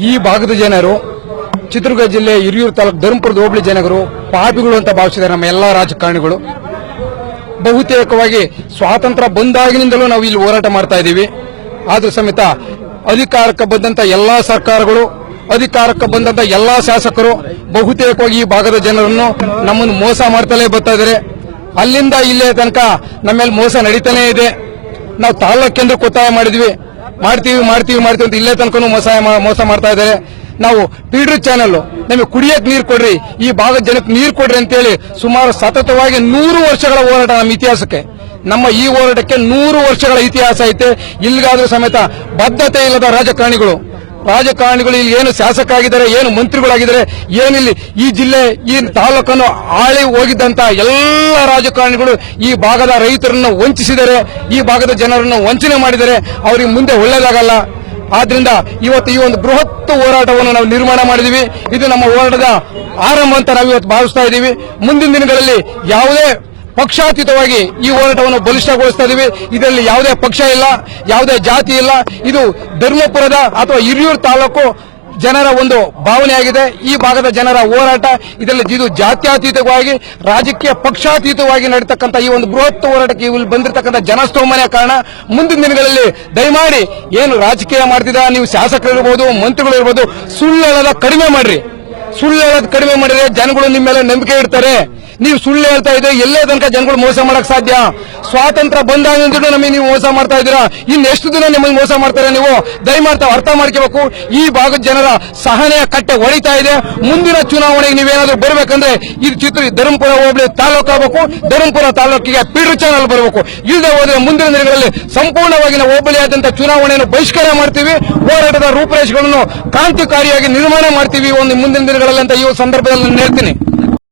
ಈ ಭಾಗದ ಜನರು ಚಿತ್ರದುರ್ಗ ಜಿಲ್ಲೆ ಹಿರಿಯೂರು ತಾಲೂಕು ಧರ್ಮಪುರದ ಹೋಬಳಿ ಜನರು ಪಾಪಿಗಳು ಅಂತ ಭಾವಿಸಿದ್ದಾರೆ ನಮ್ಮ ಎಲ್ಲಾ ರಾಜಕಾರಣಿಗಳು. ಬಹುತೇಕವಾಗಿ ಸ್ವಾತಂತ್ರ್ಯ ಬಂದಾಗಿನಿಂದಲೂ ನಾವು ಇಲ್ಲಿ ಹೋರಾಟ ಮಾಡ್ತಾ ಇದ್ದೀವಿ. ಆದ್ರೂ ಸಮೇತ ಅಧಿಕಾರಕ್ಕೆ ಬಂದಂತ ಎಲ್ಲಾ ಸರ್ಕಾರಗಳು, ಅಧಿಕಾರಕ್ಕೆ ಬಂದಂತ ಎಲ್ಲಾ ಶಾಸಕರು ಬಹುತೇಕವಾಗಿ ಈ ಭಾಗದ ಜನರನ್ನು ನಮ್ಮನ್ನು ಮೋಸ ಮಾಡ್ತಲೇ ಬರ್ತಾ ಇದ್ದಾರೆ. ಅಲ್ಲಿಂದ ಇಲ್ಲೇ ತನಕ ನಮ್ಮ ಮೇಲೆ ಮೋಸ ನಡೀತಾನೆ ಇದೆ. ನಾವು ತಾಲೂಕು ಕೇಂದ್ರಕ್ಕೆ ಒತ್ತಾಯ ಮಾಡಿದ್ವಿ, ಮಾಡ್ತೀವಿ ಅಂತ ಇಲ್ಲೇ ತನಕ ಮೋಸ ಮಾಡ್ತಾ ಇದ್ದಾರೆ. ನಾವು ಪೀಡ್ರು ಚಾನಲ್ ನಮಗೆ ಕುಡಿಯಕ್ಕೆ ನೀರು ಕೊಡ್ರಿ, ಈ ಭಾಗದ ಜನಕ್ಕೆ ನೀರು ಕೊಡ್ರಿ ಅಂತೇಳಿ ಸುಮಾರು ಸತತವಾಗಿ 100 ವರ್ಷಗಳ ಹೋರಾಟ ನಮ್ಮ ಇತಿಹಾಸಕ್ಕೆ. ನಮ್ಮ ಈ ಹೋರಾಟಕ್ಕೆ 100 ವರ್ಷಗಳ ಇತಿಹಾಸ ಐತೆ. ಇಲ್ಲಿಗಾದ್ರೂ ಸಮೇತ ಬದ್ಧತೆ ಇಲ್ಲದ ರಾಜಕಾರಣಿಗಳು ಇಲ್ಲಿ ಏನು ಶಾಸಕರಾಗಿದ್ದಾರೆ, ಏನು ಮಂತ್ರಿಗಳಾಗಿದ್ದಾರೆ, ಏನಿಲ್ಲಿ ಈ ಜಿಲ್ಲೆ ಈ ತಾಲೂಕನ್ನು ಆಳಿ ಹೋಗಿದ್ದಂತ ಎಲ್ಲ ರಾಜಕಾರಣಿಗಳು ಈ ಭಾಗದ ರೈತರನ್ನು ವಂಚಿಸಿದ್ದಾರೆ, ಈ ಭಾಗದ ಜನರನ್ನು ವಂಚನೆ ಮಾಡಿದ್ದಾರೆ. ಅವರಿಗೆ ಮುಂದೆ ಒಳ್ಳೇದಾಗಲ್ಲ. ಆದ್ರಿಂದ ಇವತ್ತು ಈ ಒಂದು ಬೃಹತ್ ಹೋರಾಟವನ್ನು ನಾವು ನಿರ್ಮಾಣ ಮಾಡಿದೀವಿ. ಇದು ನಮ್ಮ ಹೋರಾಟದ ಆರಂಭ ಅಂತ ನಾವು ಇವತ್ತು ಭಾವಿಸ್ತಾ ಇದ್ದೀವಿ. ಮುಂದಿನ ದಿನಗಳಲ್ಲಿ ಯಾವುದೇ ಪಕ್ಷಾತೀತವಾಗಿ ಈ ಹೋರಾಟವನ್ನು ಬಲಿಷ್ಠಗೊಳಿಸ್ತಾ ಇದೀವಿ. ಇದರಲ್ಲಿ ಯಾವುದೇ ಪಕ್ಷ ಇಲ್ಲ, ಯಾವುದೇ ಜಾತಿ ಇಲ್ಲ. ಇದು ಧರ್ಮಪುರದ ಅಥವಾ ಹಿರಿಯೂರು ತಾಲೂಕು ಜನರ ಒಂದು ಭಾವನೆಯಾಗಿದೆ. ಈ ಭಾಗದ ಜನರ ಹೋರಾಟ ಇದರಲ್ಲಿ ಇದು ಜಾತ್ಯತೀತವಾಗಿ ರಾಜಕೀಯ ಪಕ್ಷಾತೀತವಾಗಿ ನಡೀತಕ್ಕಂಥ ಈ ಒಂದು ಬೃಹತ್ ಹೋರಾಟಕ್ಕೆ ಇಲ್ಲಿ ಬಂದಿರತಕ್ಕಂಥ ಜನಸ್ತೋಮನೆಯ ಕಾರಣ. ಮುಂದಿನ ದಿನಗಳಲ್ಲಿ ದಯಮಾಡಿ ಏನು ರಾಜಕೀಯ ಮಾಡ್ತಿದ್ದ ನೀವು ಶಾಸಕರಿರ್ಬೋದು, ಮಂತ್ರಿಗಳು ಇರ್ಬೋದು, ಸುಳ್ಳು ಹೇಳೋದ ಕಡಿಮೆ ಮಾಡ್ರಿ. ಸುಳ್ಳು ಹೇಳೋದು ಕಡಿಮೆ ಮಾಡಿದ್ರೆ ಜನಗಳು ನಿಮ್ಮ ಮೇಲೆ ನಂಬಿಕೆ ಇಡ್ತಾರೆ. ನೀವು ಸುಳ್ಳು ಹೇಳ್ತಾ ಇದ್ರೆ ಎಲ್ಲೇ ತನಕ ಜನಗಳು ಮೋಸ ಮಾಡಕ್ ಸಾಧ್ಯ? ಸ್ವಾತಂತ್ರ್ಯ ಬಂದಾಗಿಂದ ನಮಗೆ ನೀವು ಮೋಸ ಮಾಡ್ತಾ ಇದ್ದೀರಾ. ಇನ್ನೆಷ್ಟು ದಿನ ನಿಮಗೆ ಮೋಸ ಮಾಡ್ತಾರೆ? ನೀವು ದಯಮಾಡಿ ಅರ್ಥ ಮಾಡ್ಕೋಬೇಕು. ಈ ಭಾಗದ ಜನರ ಸಹನೆಯ ಕಟ್ಟೆ ಹೊಡಿತಾ ಇದೆ. ಮುಂದಿನ ಚುನಾವಣೆಗೆ ನೀವೇನಾದ್ರೂ ಬರಬೇಕಂದ್ರೆ ಇದು ಧರ್ಮಪುರ ಹೋಬಳಿ ತಾಲೂಕು ಆಗಬೇಕು. ಧರ್ಮಪುರ ತಾಲೂಕಿಗೆ ಪೀಡ್ರು ಚಾನಲ್ ಬರಬೇಕು. ಇಲ್ಲದೆ ಹೋದ್ರೆ ಮುಂದಿನ ದಿನಗಳಲ್ಲಿ ಸಂಪೂರ್ಣವಾಗಿ ನಾವು ಹೋಬಳಿಯಾದ್ಯಂತ ಚುನಾವಣೆಯನ್ನು ಬಹಿಷ್ಕಾರ ಮಾಡ್ತೀವಿ. ಹೋರಾಟದ ರೂಪುರೇಷೆಗಳನ್ನು ಕ್ರಾಂತಿಕಾರಿಯಾಗಿ ನಿರ್ಮಾಣ ಮಾಡ್ತೀವಿ ಒಂದು ಮುಂದಿನ ದಿನಗಳಲ್ಲಿ ಅಂತ ಈ ಸಂದರ್ಭದಲ್ಲಿ ನಾನು ಹೇಳ್ತೀನಿ.